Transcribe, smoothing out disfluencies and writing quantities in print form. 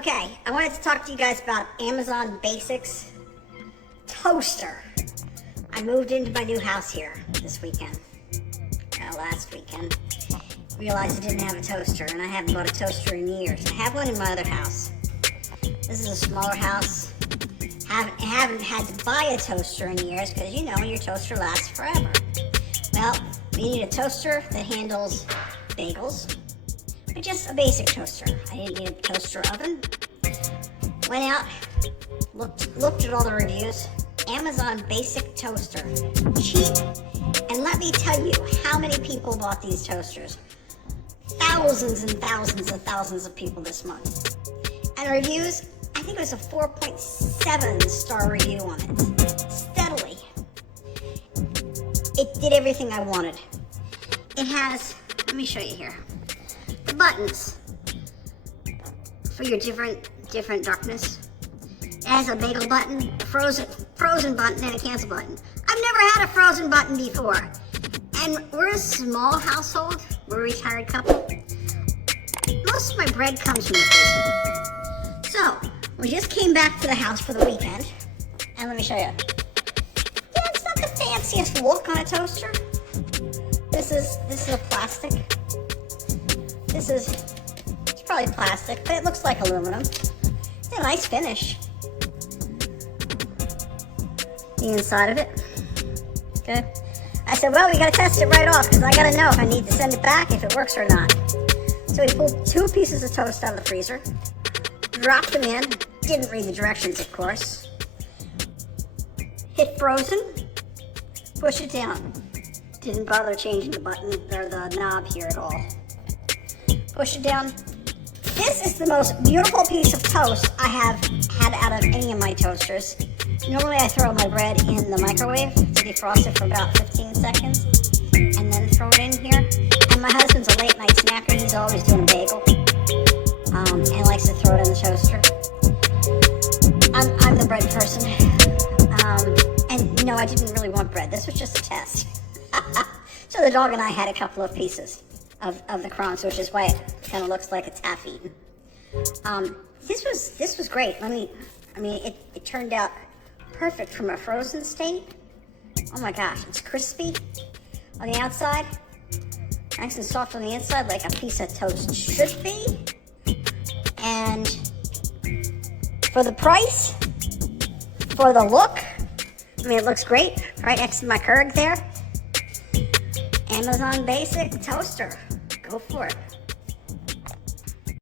Okay, I wanted to talk to you guys about Amazon Basics toaster. I moved into my new house here this weekend, last weekend. Realized I didn't have a toaster, and I haven't bought a toaster in years. I have one in my other house. This is a smaller house. Haven't had to buy a toaster in years because you know your toaster lasts forever. Well, we need a toaster that handles bagels, but just a basic toaster. I didn't need a toaster oven. Went out, looked at all the reviews. Amazon Basic Toaster, cheap, and let me tell you how many people bought these toasters. Thousands and thousands and thousands of people this month. And reviews, I think it was a 4.7 star review on it. Steadily. It did everything I wanted. It has, let me show you here, the buttons for your different darkness. It has a bagel button, a frozen button, and a cancel button. I've never had a frozen button before. And we're a small household. We're a retired couple. Most of my bread comes from the freezer. So, we just came back to the house for the weekend. And let me show you. Yeah, it's not the fanciest look on a toaster. This is a plastic. It's probably plastic, but it looks like aluminum. It's a nice finish. The inside of it. Okay. I said, well, we gotta test it right off because I gotta know if I need to send it back, if it works or not. So we pulled 2 pieces of toast out of the freezer, dropped them in, didn't read the directions, of course. Hit frozen, push it down. Didn't bother changing the button or the knob here at all. Push it down. This is the most beautiful piece of toast I have had out of any of my toasters. Normally I throw my bread in the microwave to defrost it for about 15 seconds and then throw it in here. And my husband's a late night snacker. He's always doing a bagel and likes to throw it in the toaster. I'm the bread person. And no, I didn't really want bread. This was just a test. So the dog and I had a couple of pieces of the crumbs, which is why it kind of looks like it's half eaten. This was great. It turned out perfect from a frozen state. Oh my gosh, it's crispy on the outside, nice and soft on the inside, like a piece of toast should be. And for the price, for the look, it looks great. Right next to my Keurig there. Amazon Basic Toaster. Go for it.